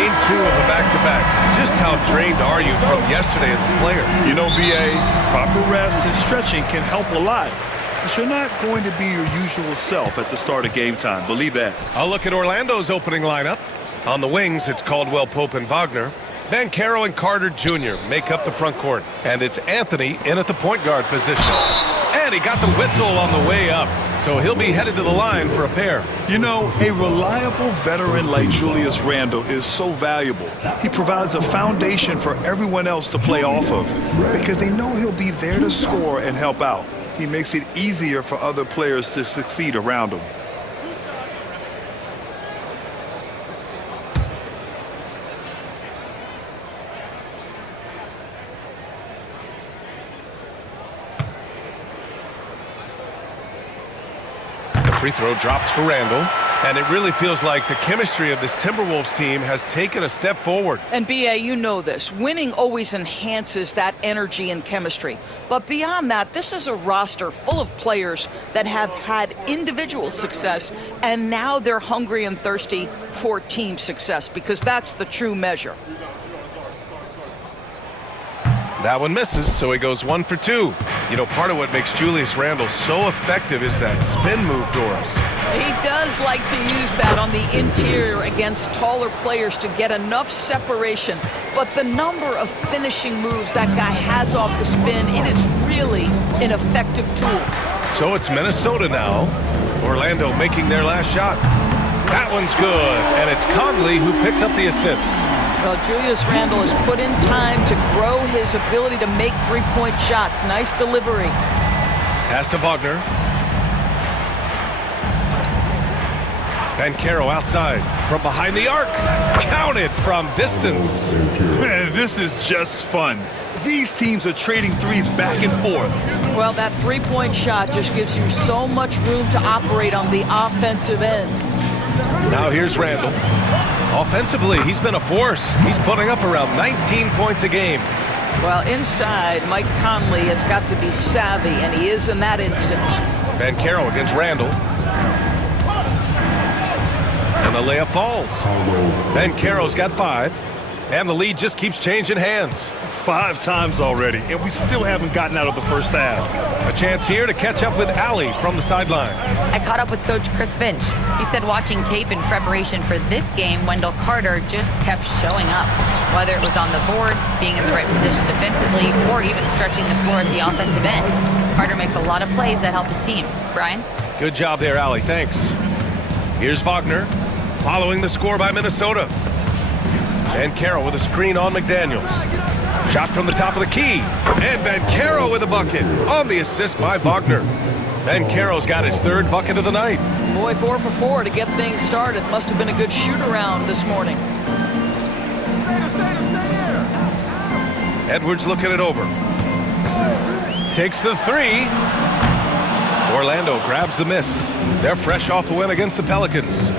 Game 2 of a back-to-back. Just how drained are you from yesterday as a player? You know, BA, proper rest and stretching can help a lot. But you're not going to be your usual self at the start of game time. Believe that. I'll look at Orlando's opening lineup. On the wings, it's Caldwell Pope and Wagner. Banchero and Carter Jr. make up the front court. And it's Anthony in at the point guard position. And he got the whistle on the way up. So he'll be headed to the line for a pair. You know, a reliable veteran like Julius Randle is so valuable. He provides a foundation for everyone else to play off of because they know he'll be there to score and help out. He makes it easier for other players to succeed around him. Free throw drops for Randle, and it really feels like the chemistry of this Timberwolves team has taken a step forward. And BA, you know this. Winning always enhances that energy and chemistry. But beyond that, this is a roster full of players that have had individual success, and now they're hungry and thirsty for team success because that's the true measure. That one misses, so he goes 1 for 2. You know, part of what makes Julius Randle so effective is that spin move, Doris. He does like to use that on the interior against taller players to get enough separation. But the number of finishing moves that guy has off the spin, it is really an effective tool. So it's Minnesota now. Orlando making their last shot. That one's good, and it's Conley who picks up the assist. Well, Julius Randle has put in time to grow his ability to make three-point shots. Nice delivery. Pass to Wagner. Banchero outside from behind the arc. Counted from distance. Man, this is just fun. These teams are trading threes back and forth. Well, that three-point shot just gives you so much room to operate on the offensive end. Now here's Randle. Offensively, he's been a force. He's putting up around 19 points a game. Well, inside, Mike Conley has got to be savvy, and he is in that instance. Banchero against Randle. And the layup falls. Banchero's got 5. And the lead just keeps changing hands. 5 times already, and we still haven't gotten out of the first half. A chance here to catch up with Allie from the sideline. I caught up with Coach Chris Finch. He said watching tape in preparation for this game, Wendell Carter just kept showing up. Whether it was on the boards, being in the right position defensively, or even stretching the floor at the offensive end. Carter makes a lot of plays that help his team. Brian? Good job there, Allie. Thanks. Here's Wagner, following the score by Minnesota. Banchero with a screen on McDaniels. Shot from the top of the key. And Banchero with a bucket on the assist by Wagner. Banchero's got his 3rd bucket of the night. Boy, 4 for 4 to get things started. Must have been a good shoot-around this morning. Edwards looking it over. Takes the 3. Orlando grabs the miss. They're fresh off the win against the Pelicans.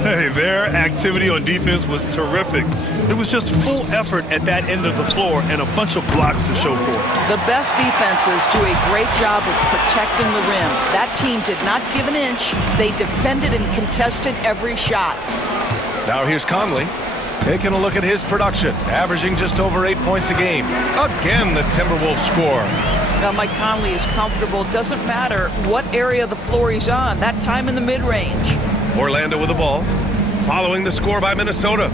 Hey, their activity on defense was terrific. It was just full effort at that end of the floor and a bunch of blocks to show for it. The best defenses do a great job of protecting the rim. That team did not give an inch. They defended and contested every shot. Now here's Conley. Taking a look at his production, averaging just over 8 points a game. Again, the Timberwolves score. Now, Mike Conley is comfortable. Doesn't matter what area of the floor he's on. That time in the mid-range. Orlando with the ball, following the score by Minnesota.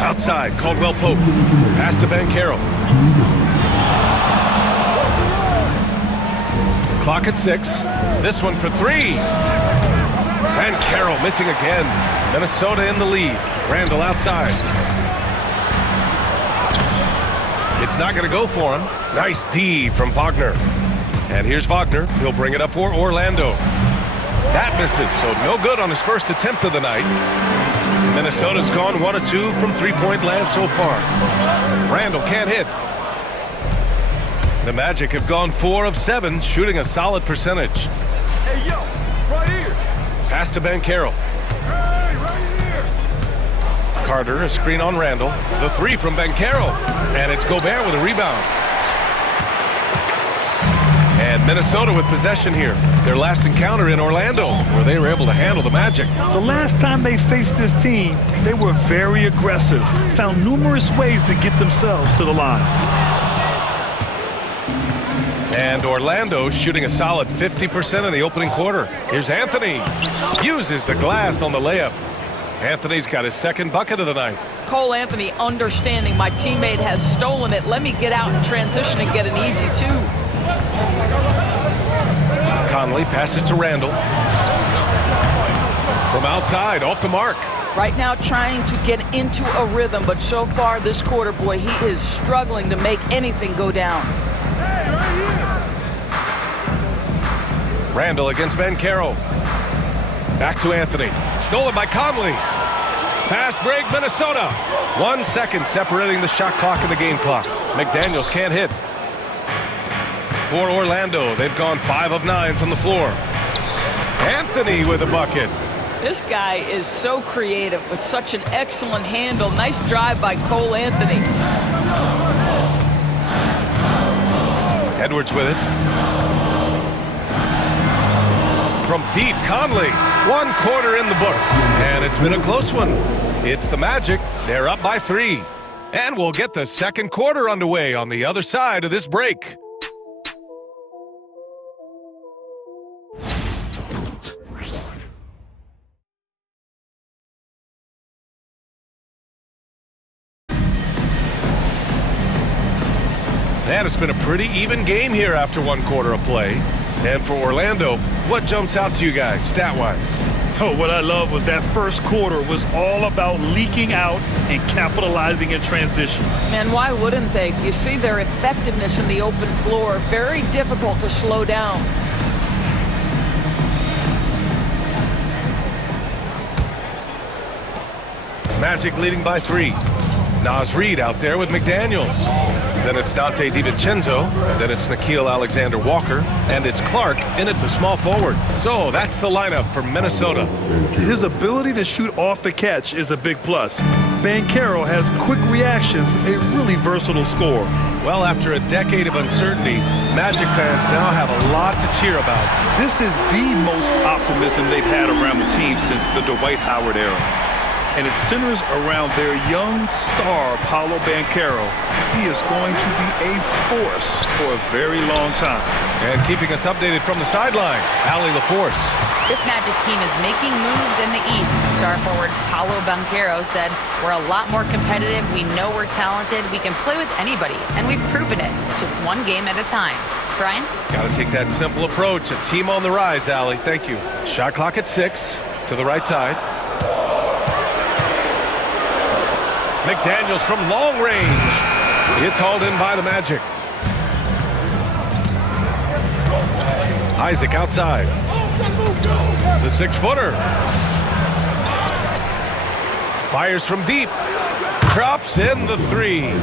Outside, Caldwell Pope. Pass to Banchero. Clock at 6. This one for 3. Banchero missing again. Minnesota in the lead. Randle outside. It's not going to go for him. Nice D from Wagner. And here's Wagner. He'll bring it up for Orlando. That misses, so no good on his first attempt of the night. Minnesota's gone 1 of 2 from three-point land so far. Randle can't hit. The Magic have gone 4 of 7, shooting a solid percentage. Hey, yo, right here. Pass to Banchero. Hey, right here. Carter, a screen on Randle. The 3 from Banchero. And it's Gobert with a rebound. And And Minnesota with possession here. Their last encounter in Orlando, where they were able to handle the Magic. The last time they faced this team, they were very aggressive, found numerous ways to get themselves to the line. And Orlando shooting a solid 50% in the opening quarter. Here's Anthony. Uses the glass on the layup. Anthony's got his second bucket of the night. Cole Anthony understanding my teammate has stolen it. Let me get out in transition and get an easy two. Conley passes to Randall. From outside, off the mark. Right now trying to get into a rhythm, but so far this quarter, boy, he is struggling to make anything go down. Randall against Banchero. Back to Anthony. Stolen by Conley. Fast break, Minnesota. 1 second separating the shot clock and the game clock. McDaniels can't hit. For Orlando, they've gone 5 of 9 from the floor. Anthony with a bucket. This guy is so creative with such an excellent handle. Nice drive by Cole Anthony. Edwards with it. From deep, Conley. 1 quarter in the books, and it's been a close one. It's the Magic. They're up by 3. And we'll get the second quarter underway on the other side of this break. And it's been a pretty even game here after 1 quarter of play. And for Orlando, what jumps out to you guys, stat-wise? Oh, what I love was that first quarter was all about leaking out and capitalizing in transition. And why wouldn't they? You see their effectiveness in the open floor. Very difficult to slow down. Magic leading by 3. Naz Reid out there with McDaniels. Then it's Dante DiVincenzo. Then it's Nickeil Alexander-Walker. And it's Clark in at the small forward. So that's the lineup for Minnesota. His ability to shoot off the catch is a big plus. Banchero has quick reactions, a really versatile scorer. Well, after a decade of uncertainty, Magic fans now have a lot to cheer about. This is the most optimism they've had around the team since the Dwight Howard era. And it centers around their young star, Paolo Banchero. He is going to be a force for a very long time. And keeping us updated from the sideline, Allie LaForce. This Magic team is making moves in the East. Star forward Paolo Banchero said, "We're a lot more competitive. We know we're talented. We can play with anybody, and we've proven it. Just one game at a time." Brian? Got to take that simple approach. A team on the rise, Allie. Thank you. Shot clock at 6 to the right side. McDaniels from long range. It's hauled in by the Magic. Isaac outside. The 6-footer. Fires from deep. Drops in the 3.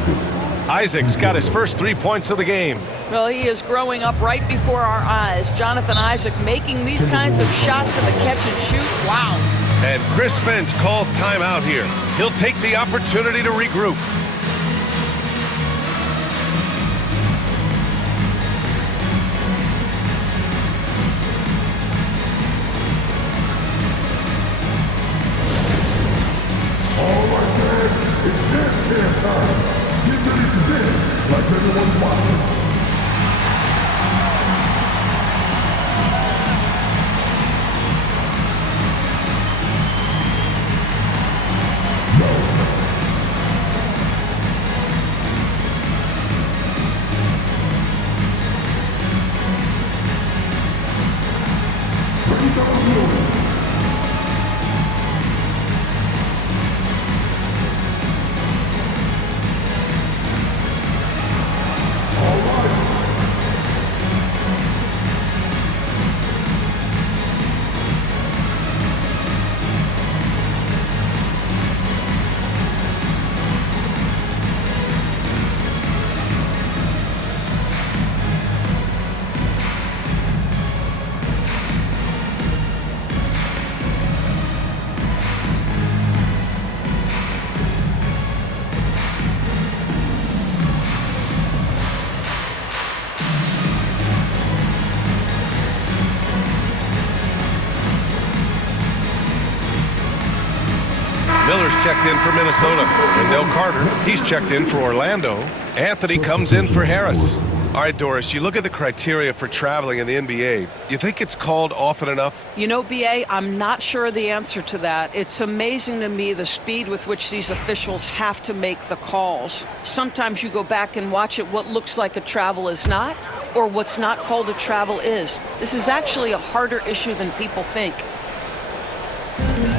Isaac's got his first 3 points of the game. Well, he is growing up right before our eyes. Jonathan Isaac making these kinds of shots in the catch and shoot. Wow. And Chris Finch calls timeout here. He'll take the opportunity to regroup. All right, man, it's dance jam time. Get ready to dance like everyone's watching. Miller's checked in for Minnesota. Wendell Carter, he's checked in for Orlando. Anthony comes in for Harris. All right, Doris, you look at the criteria for traveling in the NBA. You think it's called often enough? You know, B.A., I'm not sure of the answer to that. It's amazing to me the speed with which these officials have to make the calls. Sometimes you go back and watch it, what looks like a travel is not, or what's not called a travel is. This is actually a harder issue than people think.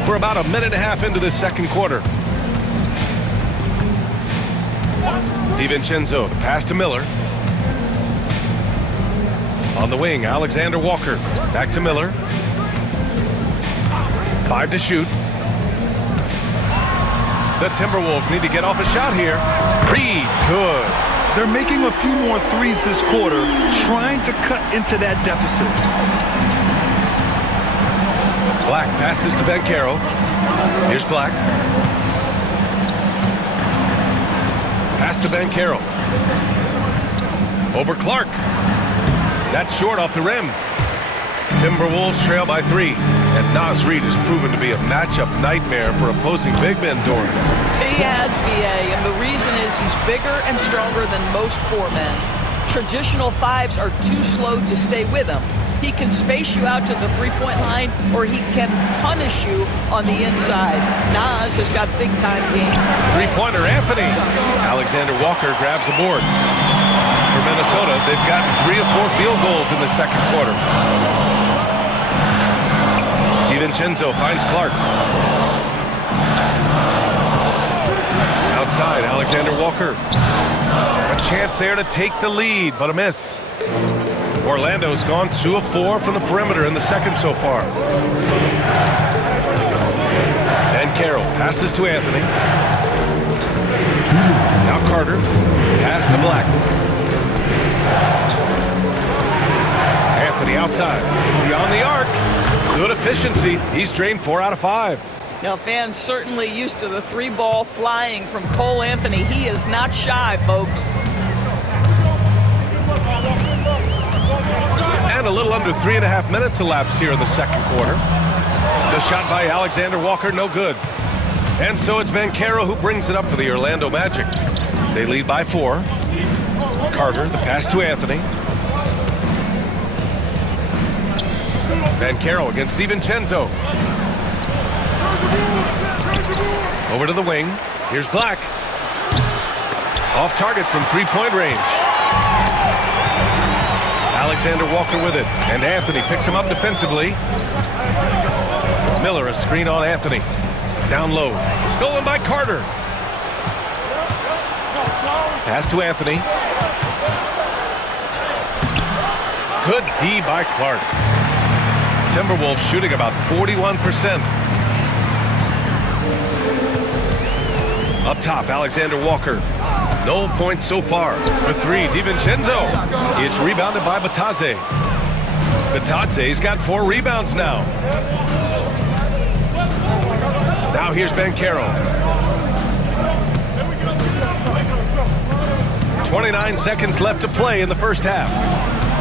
We're about a minute and a half into this second quarter. DiVincenzo, the pass to Miller. On the wing, Alexander Walker. Back to Miller. 5 to shoot. The Timberwolves need to get off a shot here. Reed, good. They're making a few more threes this quarter, trying to cut into that deficit. Black passes to Banchero. Here's Black. Pass to Banchero. Over Clark. That's short off the rim. Timberwolves trail by 3. And Nas Reed has proven to be a matchup nightmare for opposing big men, Doris. He has, B.A., and the reason is he's bigger and stronger than most 4 men. Traditional 5s are too slow to stay with him. He can space you out to the three-point line, or he can punish you on the inside. Nas has got big-time game. Three-pointer, Anthony. Alexander Walker grabs the board. For Minnesota, they've gotten 3 of 4 field goals in the second quarter. DiVincenzo finds Clark. Outside, Alexander Walker. A chance there to take the lead, but a miss. Orlando's gone 2 of 4 from the perimeter in the second so far. And Carroll passes to Anthony. Now Carter. Pass to Black. Anthony outside. Beyond the arc. Good efficiency. He's drained 4 out of 5. Now, fans certainly used to the 3-ball flying from Cole Anthony. He is not shy, folks. And a little under 3.5 minutes elapsed here in the second quarter. The shot by Alexander Walker, no good. And so it's Banchero who brings it up for the Orlando Magic. They lead by 4. Carter, the pass to Anthony. Banchero against DiVincenzo. Over to the wing. Here's Black. Off target from 3-point range. Alexander Walker with it, and Anthony picks him up defensively. Miller, a screen on Anthony. Down low. Stolen by Carter. Pass to Anthony. Good D by Clark. Timberwolves shooting about 41%. Up top, Alexander Walker. No points so far. For 3, DiVincenzo. It's rebounded by Batadze. Batadze's got 4 rebounds now. Now here's Banchero. 29 seconds left to play in the first half.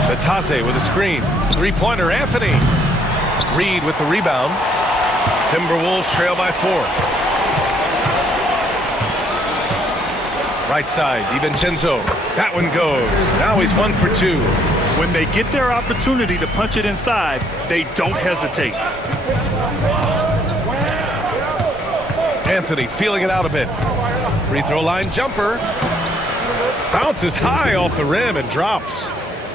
Batadze with a screen. 3-pointer, Anthony. Reed with the rebound. Timberwolves trail by 4. Right side, DiVincenzo. That one goes. Now he's 1 for 2. When they get their opportunity to punch it inside, they don't hesitate. Anthony feeling it out a bit. Free throw line jumper. Bounces high off the rim and drops.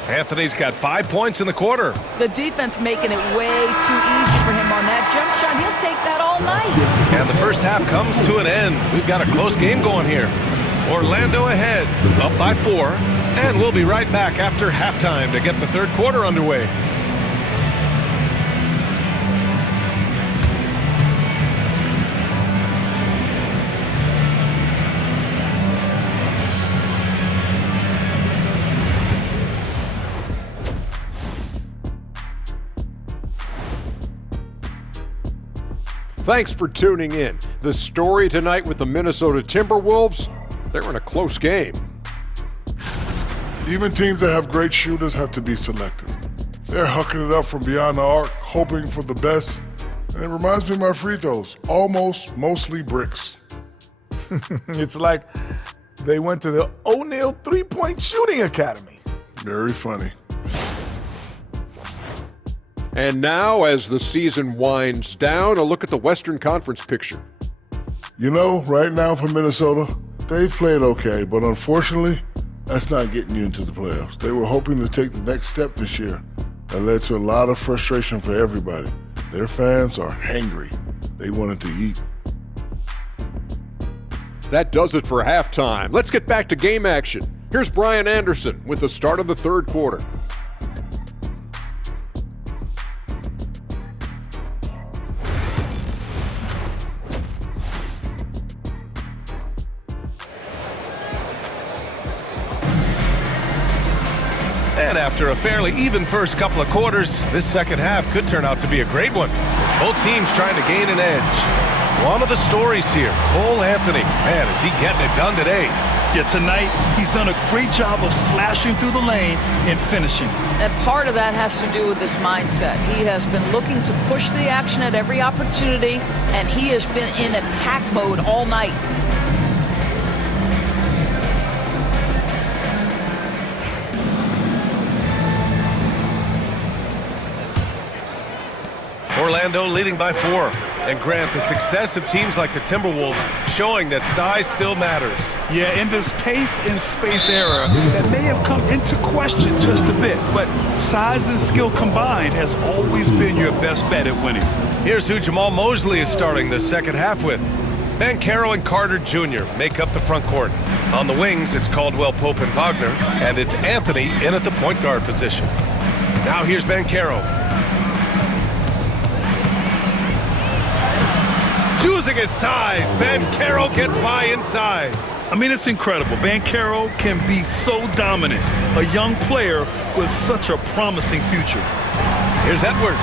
Anthony's got 5 points in the quarter. The defense making it way too easy for him on that jump shot. He'll take that all night. And the first half comes to an end. We've got a close game going here. Orlando ahead, up by 4, and we'll be right back after halftime to get the third quarter underway. Thanks for tuning in. The story tonight with the Minnesota Timberwolves, they're in a close game. Even teams that have great shooters have to be selective. They're hucking it up from beyond the arc, hoping for the best, And it reminds me of my free throws. Almost, mostly bricks. It's like they went to the O'Neal three-point shooting academy. Very funny. And now, as the season winds down, a look at the Western Conference picture. You know, right now for Minnesota, they've played okay, but unfortunately, that's not getting you into the playoffs. They were hoping to take the next step this year. That led to a lot of frustration for everybody. Their fans are hangry. They wanted to eat. That does it for halftime. Let's get back to game action. Here's Brian Anderson with the start of the third quarter. And after a fairly even first couple of quarters, this second half could turn out to be a great one, as both teams trying to gain an edge. One of the stories here, Cole Anthony. Man, is he getting it done today. Yeah, tonight, he's done a great job of slashing through the lane and finishing. And part of that has to do with his mindset. He has been looking to push the action at every opportunity, and he has been in attack mode all night. Orlando leading by 4. And Grant, the success of teams like the Timberwolves showing that size still matters. Yeah, in this pace and space era, that may have come into question just a bit, but size and skill combined has always been your best bet at winning. Here's who Jamal Mosley is starting the second half with. Banchero and Carter Jr. make up the front court. On the wings, it's Caldwell Pope and Wagner, and it's Anthony in at the point guard position. Now here's Banchero. Using his size, Banchero gets by inside. I mean, it's incredible. Banchero can be so dominant. A young player with such a promising future. Here's Edwards.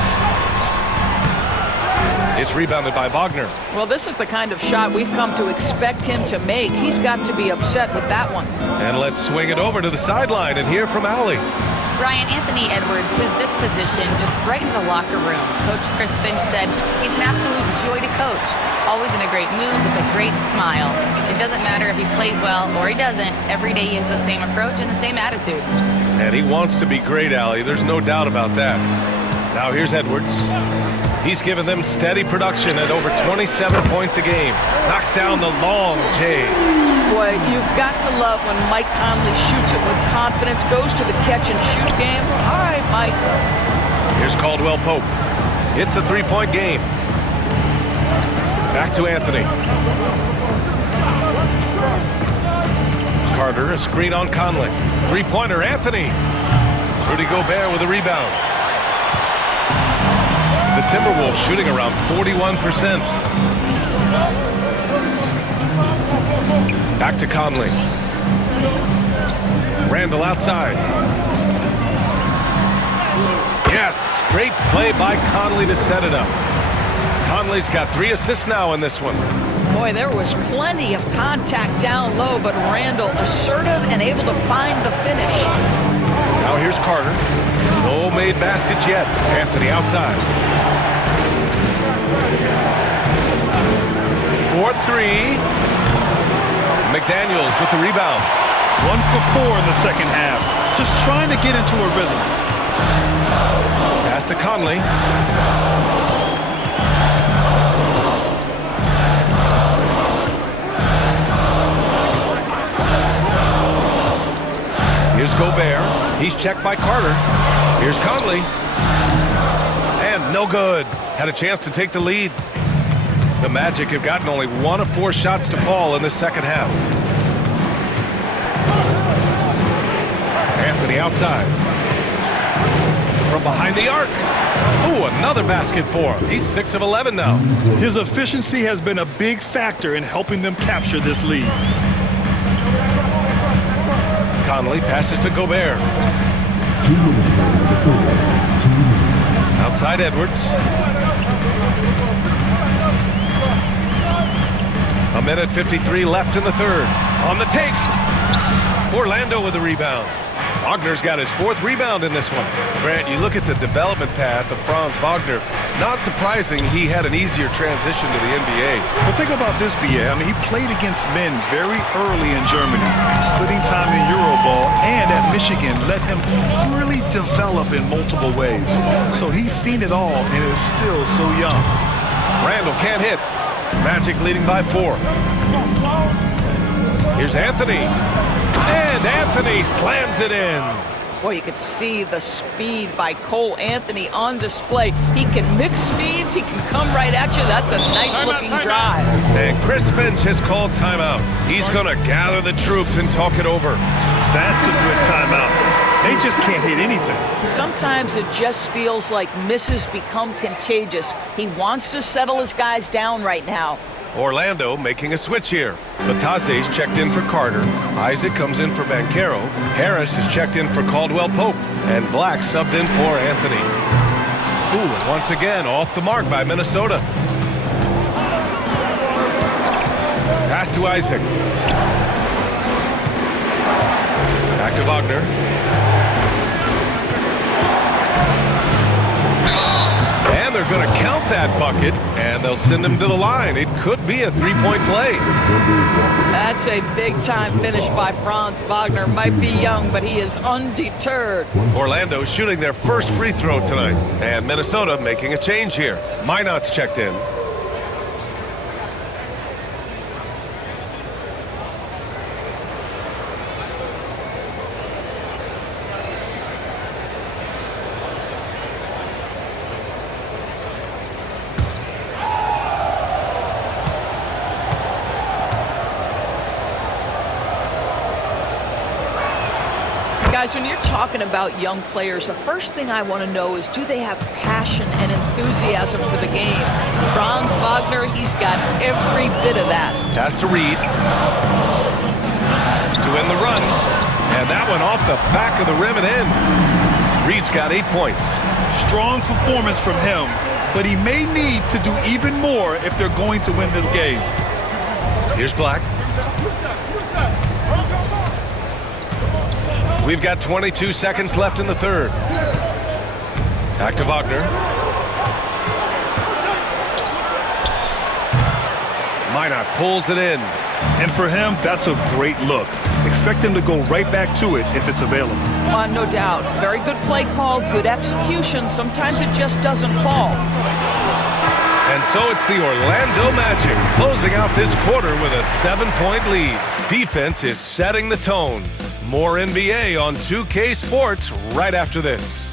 It's rebounded by Wagner. Well, this is the kind of shot we've come to expect him to make. He's got to be upset with that one. And let's swing it over to the sideline and hear from Allie. Brian, Anthony Edwards, his disposition just brightens a locker room. Coach Chris Finch said he's an absolute joy to coach. Always in a great mood with a great smile. It doesn't matter if he plays well or he doesn't. Every day he has the same approach and the same attitude. And he wants to be great, Allie. There's no doubt about that. Now here's Edwards. He's given them steady production at over 27 points a game. Knocks down the long J. Boy, you've got to love when Mike Conley shoots it with confidence, goes to the catch-and-shoot game. All right, Mike. Here's Caldwell Pope. It's a three-point game. Back to Anthony. Carter, a screen on Conley. Three-pointer, Anthony. Rudy Gobert with a rebound. The Timberwolves shooting around 41%. Back to Conley. Randall outside. Yes, great play by Conley to set it up. Conley's got 3 assists now in this one. Boy, there was plenty of contact down low, but Randall assertive and able to find the finish. Now here's Carter. No made baskets yet. Anthony outside. 4-3. McDaniels with the rebound. 1 for 4 in the second half. Just trying to get into a rhythm. Pass to Conley. Here's Gobert. He's checked by Carter. Here's Conley. And no good. Had a chance to take the lead. The Magic have gotten only 1 of 4 shots to fall in the second half. Anthony outside. From behind the arc. Ooh, another basket for him. He's 6 of 11 now. His efficiency has been a big factor in helping them capture this lead. Conley passes to Gobert. Outside Edwards. A minute 53 left in the third. On the take. Orlando with the rebound. Wagner's got his 4th rebound in this one. Grant, you look at the development path of Franz Wagner. Not surprising he had an easier transition to the NBA. Well, think about this, B.A. I mean, he played against men very early in Germany, splitting time in Euroball, and at Michigan let him really develop in multiple ways. So he's seen it all and is still so young. Randall can't hit. Magic leading by 4. Here's Anthony. And Anthony slams it in. Boy, you could see the speed by Cole Anthony on display. He can mix speeds. He can come right at you. That's a nice-looking drive. And Chris Finch has called timeout. He's going to gather the troops and talk it over. That's a good timeout. They just can't hit anything. Sometimes it just feels like misses become contagious. He wants to settle his guys down right now. Orlando making a switch here. Batase's checked in for Carter. Isaac comes in for Banchero. Harris is checked in for Caldwell Pope. And Black subbed in for Anthony. Ooh, and once again off the mark by Minnesota. Pass to Isaac. Back to Wagner. And they're going to count that bucket, and they'll send him to the line. It could be a 3-point play. That's a big-time finish by Franz Wagner. Might be young, but he is undeterred. Orlando shooting their first free throw tonight, and Minnesota making a change here. Minot's checked in. Guys, when you're talking about young players, the first thing I want to know is, do they have passion and enthusiasm for the game? Franz Wagner, he's got every bit of that. Pass to Reed. To end the run. And that one off the back of the rim and in. Reed's got 8 points. Strong performance from him, but he may need to do even more if they're going to win this game. Here's Black. We've got 22 seconds left in the third. Back to Wagner. Minot pulls it in. And for him, that's a great look. Expect him to go right back to it if it's available. No doubt. Very good play call, good execution. Sometimes it just doesn't fall. And so it's the Orlando Magic closing out this quarter with a 7-point lead. Defense is setting the tone. More NBA on 2K Sports right after this.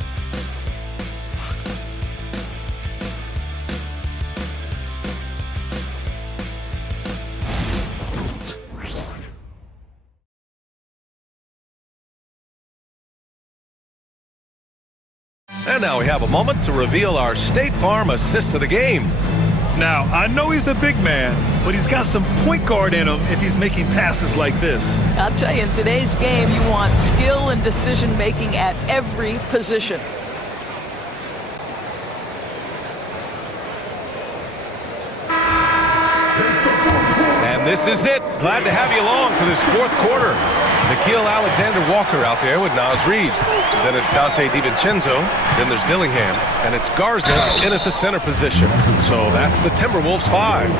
And now we have a moment to reveal our State Farm assist of the game. Now, I know he's a big man, but he's got some point guard in him if he's making passes like this. I'll tell you, in today's game, you want skill and decision-making at every position. And this is it. Glad to have you along for this fourth quarter. Nickeil Alexander-Walker out there with Naz Reid. Then it's Dante DiVincenzo. Then there's Dillingham. And it's Garza in at the center position. So that's the Timberwolves 5.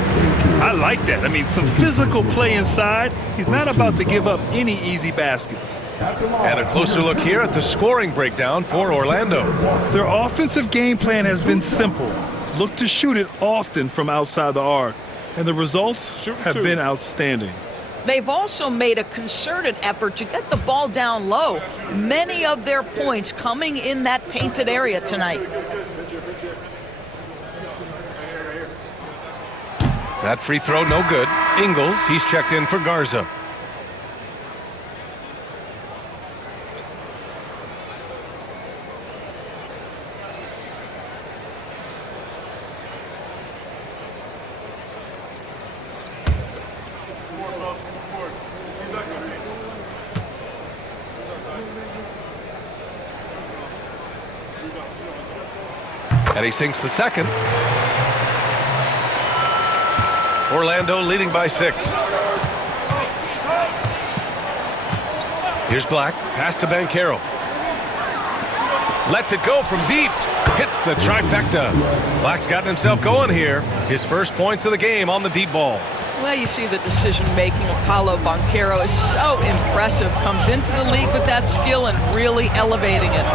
I like that. I mean, some physical play inside. He's not about to give up any easy baskets. And a closer look here at the scoring breakdown for Orlando. Their offensive game plan has been simple. Look to shoot it often from outside the arc. And the results have been outstanding. They've also made a concerted effort to get the ball down low. Many of their points coming in that painted area tonight. That free throw, no good. Ingles, he's checked in for Garza. And he sinks the second. Orlando leading by 6. Here's Black. Pass to Banchero. Lets it go from deep. Hits the trifecta. Black's gotten himself going here. His first points of the game on the deep ball. Well, you see the decision-making of Paolo Banchero is so impressive. Comes into the league with that skill and really elevating it.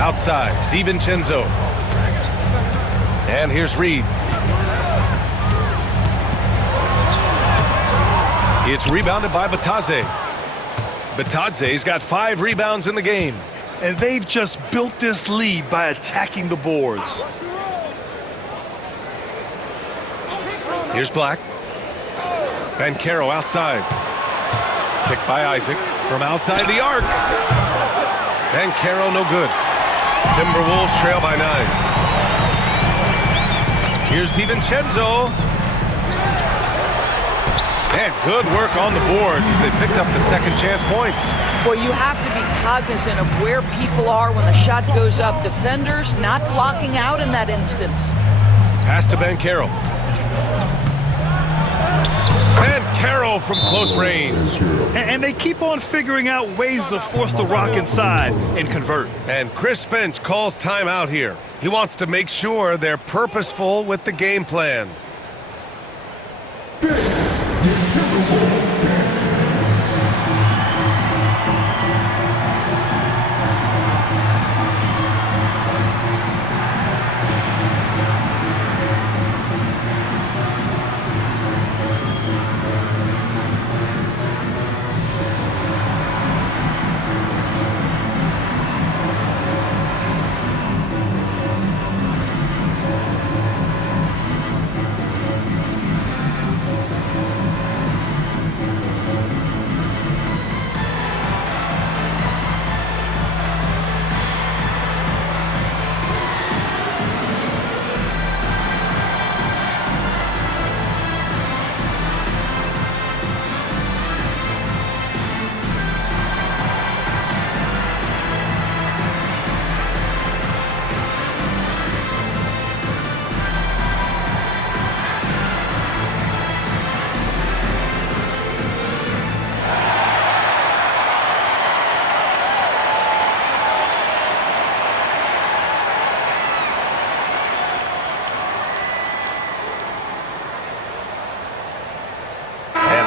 Outside, DiVincenzo. And here's Reed. It's rebounded by Batadze. Batadze's got 5 rebounds in the game. And they've just built this lead by attacking the boards. Here's Black. Banchero outside. Picked by Isaac from outside the arc. Banchero no good. Timberwolves trail by 9. Here's DiVincenzo. And good work on the boards as they picked up the second chance points. Well, you have to be cognizant of where people are when the shot goes up. Defenders not blocking out in that instance. Pass to Banchero. Banchero from close range. And they keep on figuring out ways to force the rock inside and convert. And Chris Finch calls timeout here. He wants to make sure they're purposeful with the game plan.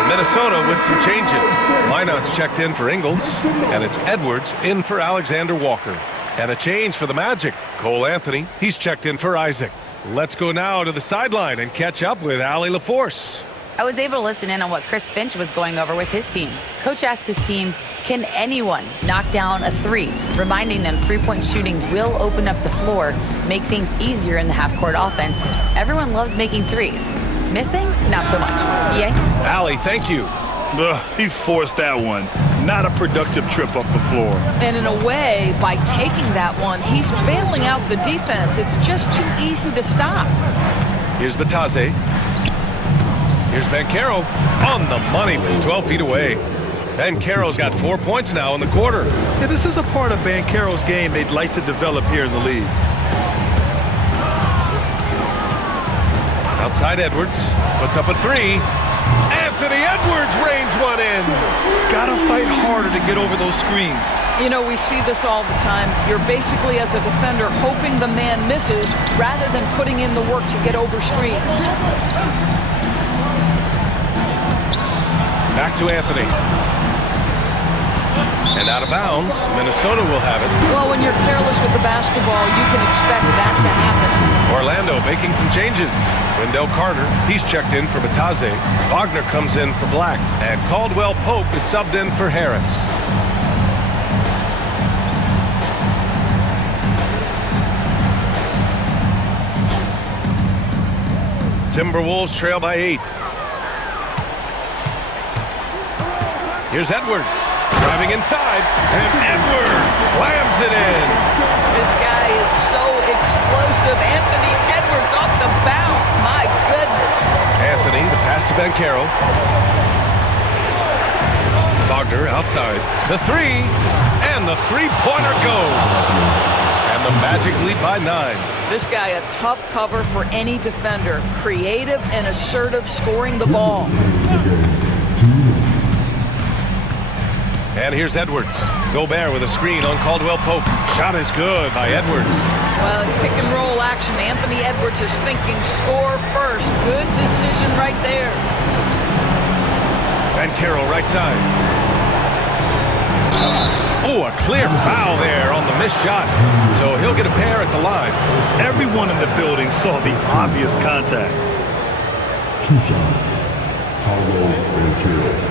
Minnesota with some changes. Lineout's checked in for Ingles, and it's Edwards in for Alexander Walker. And a change for the Magic. Cole Anthony, he's checked in for Isaac. Let's go now to the sideline and catch up with Allie LaForce. I was able to listen in on what Chris Finch was going over with his team. Coach asked his team, can anyone knock down a 3? Reminding them three-point shooting will open up the floor, make things easier in the half-court offense. Everyone loves making 3s. Missing? Not so much. EA? Allie, thank you. He forced that one. Not a productive trip up the floor. And in a way, by taking that one, he's bailing out the defense. It's just too easy to stop. Here's Batadze. Here's Banchero on the money from 12 feet away. Banchero's got 4 points now in the quarter. Yeah, this is a part of Banchero's game they'd like to develop here in the league. Outside Edwards, puts up a 3. Anthony Edwards rains one in. Gotta fight harder to get over those screens. You know, we see this all the time. You're basically, as a defender, hoping the man misses rather than putting in the work to get over screens. Back to Anthony. And out of bounds, Minnesota will have it. Well, when you're careless with the basketball, you can expect that to happen. Orlando making some changes. Wendell Carter, he's checked in for Batadze. Wagner comes in for Black. And Caldwell Pope is subbed in for Harris. Timberwolves trail by 8. Here's Edwards. Driving inside, and Edwards slams it in. This guy is so explosive. Anthony Edwards off the bounce. My goodness. Anthony, the pass to Banchero. Wagner outside. The 3, and the three-pointer goes. And the Magic lead by 9. This guy, a tough cover for any defender. Creative and assertive scoring the ball. And here's Edwards. Gobert with a screen on Caldwell Pope. Shot is good by Edwards. Well, in pick and roll action, Anthony Edwards is thinking score first. Good decision right there. Banchero right side. Oh, a clear foul there on the missed shot. So he'll get a pair at the line. Everyone in the building saw the obvious contact. 2 shots. Paolo Banchero.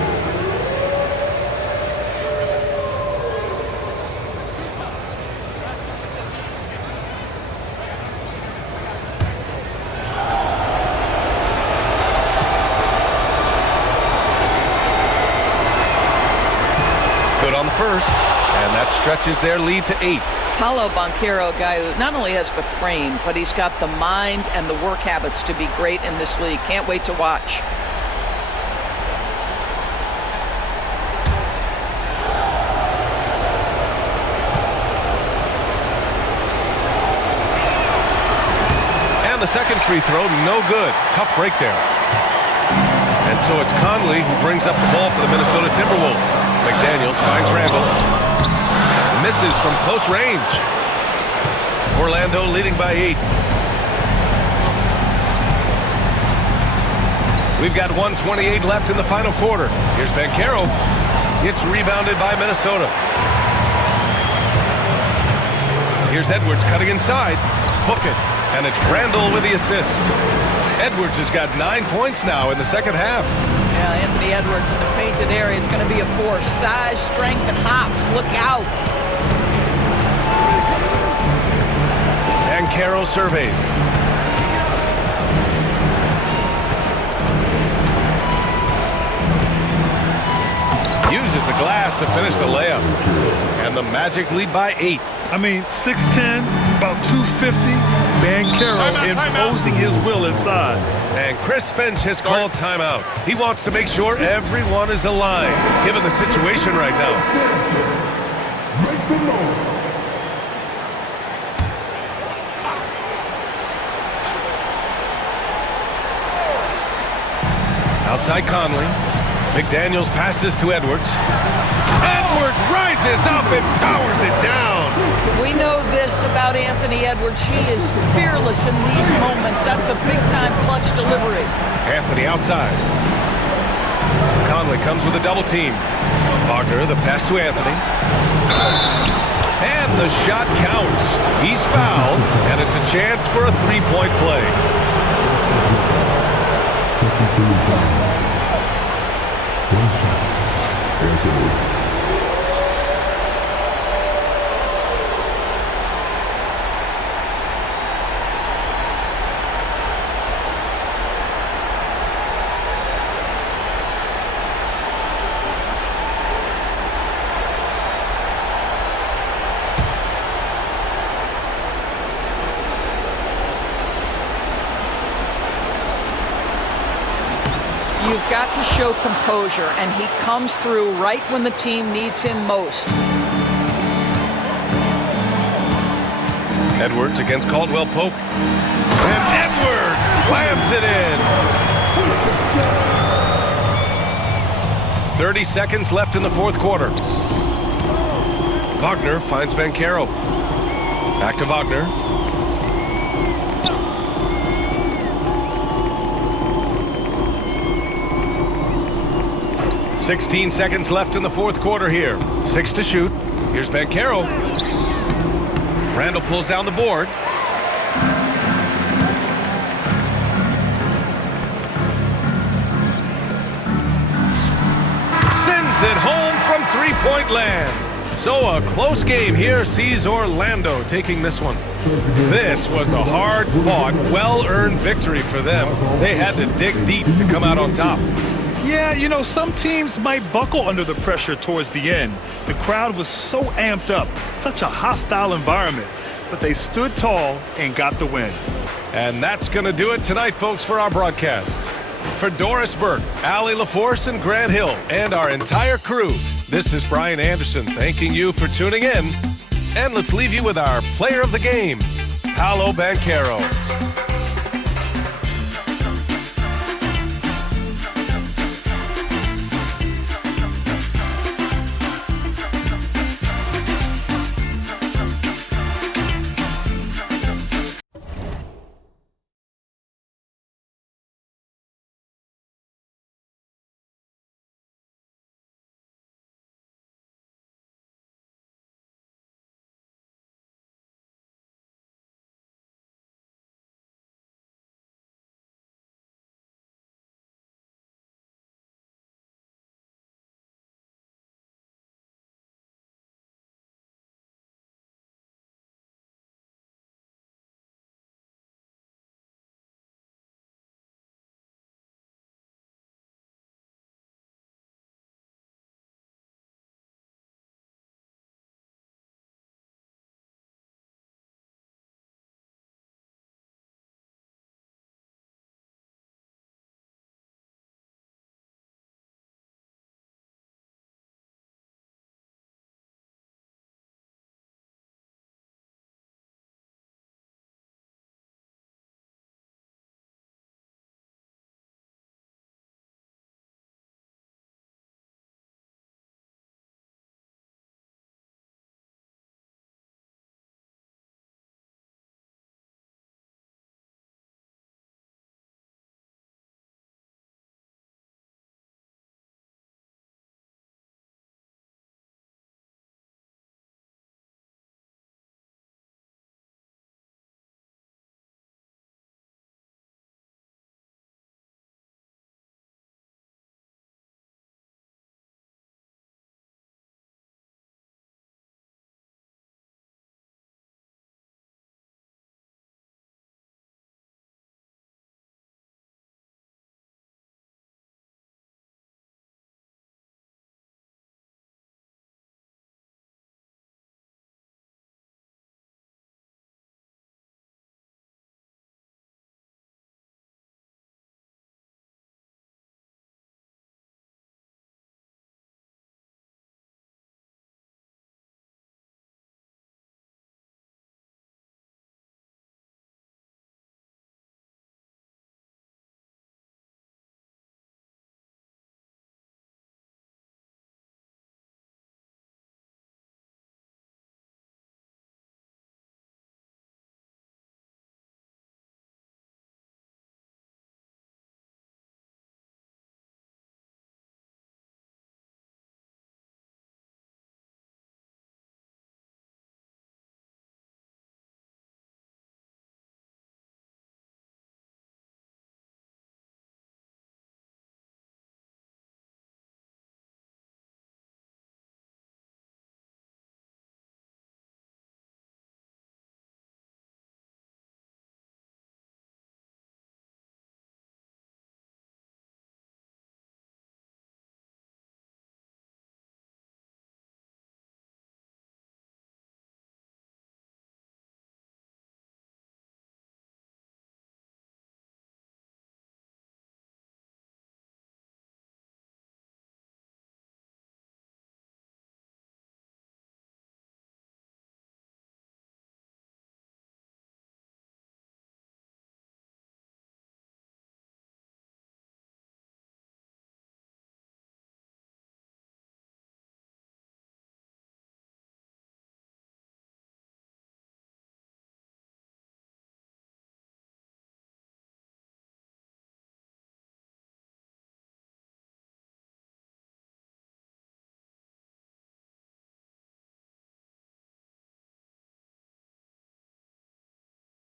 Good on the first, and that stretches their lead to 8. Paolo Banchero, a guy who not only has the frame, but he's got the mind and the work habits to be great in this league. Can't wait to watch. And the second free throw, no good. Tough break there. And so it's Conley who brings up the ball for the Minnesota Timberwolves. McDaniels finds Randall. Misses from close range. Orlando leading by 8. We've got 1:28 left in the final quarter. Here's Banchero. It's rebounded by Minnesota. Here's Edwards cutting inside. Book it. And it's Randall with the assist. Edwards has got 9 points now in the second half. Yeah, Anthony Edwards in the painted area is going to be a force. Size, strength, and hops. Look out. Banchero surveys. Uses the glass to finish the layup. And the Magic lead by 8. I mean, 6'10", about 250. Banchero imposing his will inside. And Chris Finch has called timeout. He wants to make sure everyone is aligned, given the situation right now. Make some noise. Outside Conley. McDaniels passes to Edwards. Edwards rises up and powers it down. We know this about Anthony Edwards. He is fearless in these moments. That's a big-time clutch delivery. Anthony outside. Conley comes with a double team. Wagner, the pass to Anthony. And the shot counts. He's fouled, and it's a chance for a three-point play. Second team foul. 1 shot. Anthony. You've got to show composure, and he comes through right when the team needs him most. Edwards against Caldwell Pope. And Edwards slams it in. 30 seconds left in the fourth quarter. Wagner finds Banchero. Back to Wagner. "16 seconds left in the fourth quarter here. 6 to shoot. Here's Banchero. Randall pulls down the board. Sends it home from three-point land. So a close game here sees Orlando taking this one. This was a hard-fought, well-earned victory for them. They had to dig deep to come out on top. Yeah, you know, some teams might buckle under the pressure towards the end. The crowd was so amped up, such a hostile environment, but they stood tall and got the win. And that's going to do it tonight, folks, for our broadcast. For Doris Burke, Allie LaForce, and Grant Hill, and our entire crew, this is Brian Anderson thanking you for tuning in. And let's leave you with our player of the game, Paolo Banchero.